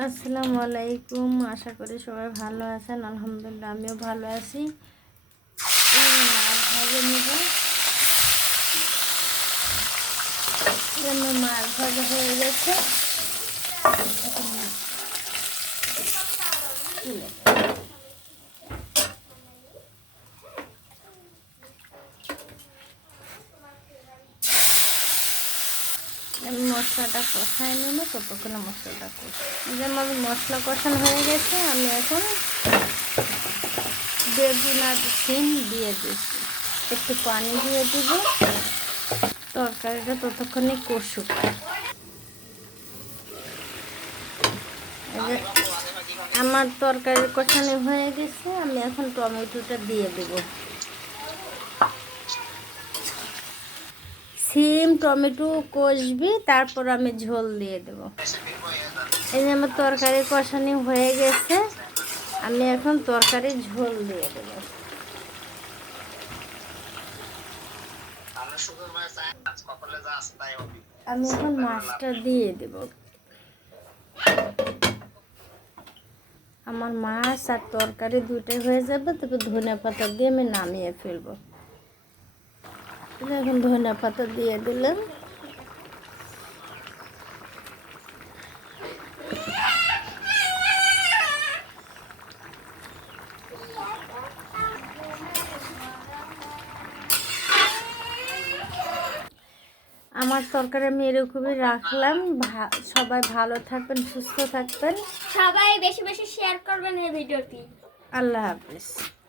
আসসালামু আলাইকুম। আশা করি সবাই ভালো আছেন। আলহামদুলিল্লাহ আমিও ভালো আছি। মাছ ভাজা নেব, মাছ ভাজা হয়ে গেছে। আমি মশলাটা কষাই নেব, ততক্ষণে মশলাটা যেমন মশলা কষানো হয়ে গেছে। আমি এখন বেগুন আর শিম দিয়ে দিচ্ছি, একটু পানি দিয়ে দিব। তরকারিটা ততক্ষণে কষুক। আমার তরকারি কষানো হয়ে গেছে, আমি এখন টমেটোটা দিয়ে দেব। সিম টমেটো কষবি, তারপর আমি ঝোল দিয়ে দেব। এই যে আমার তরকারি কষানো হয়ে গেছে, আমি এখন তরকারি ঝোল দিয়ে দেব। আমি এখন মাছটা দিয়ে দেব। আমার মাছ আর তরকারি দুটোই হয়ে যাবে, তবে ধনে পাতা দিয়ে আমি নামিয়ে ফেলবো। এখন ধনে পাতা দিয়ে দিলাম। আমার তরকারি আমি এরকমই রাখলাম। সবাই ভালো থাকবেন, সুস্থ থাকবেন। সবাই বেশি বেশি শেয়ার করবেন এই ভিডিওটি। আল্লাহ হাফিজ।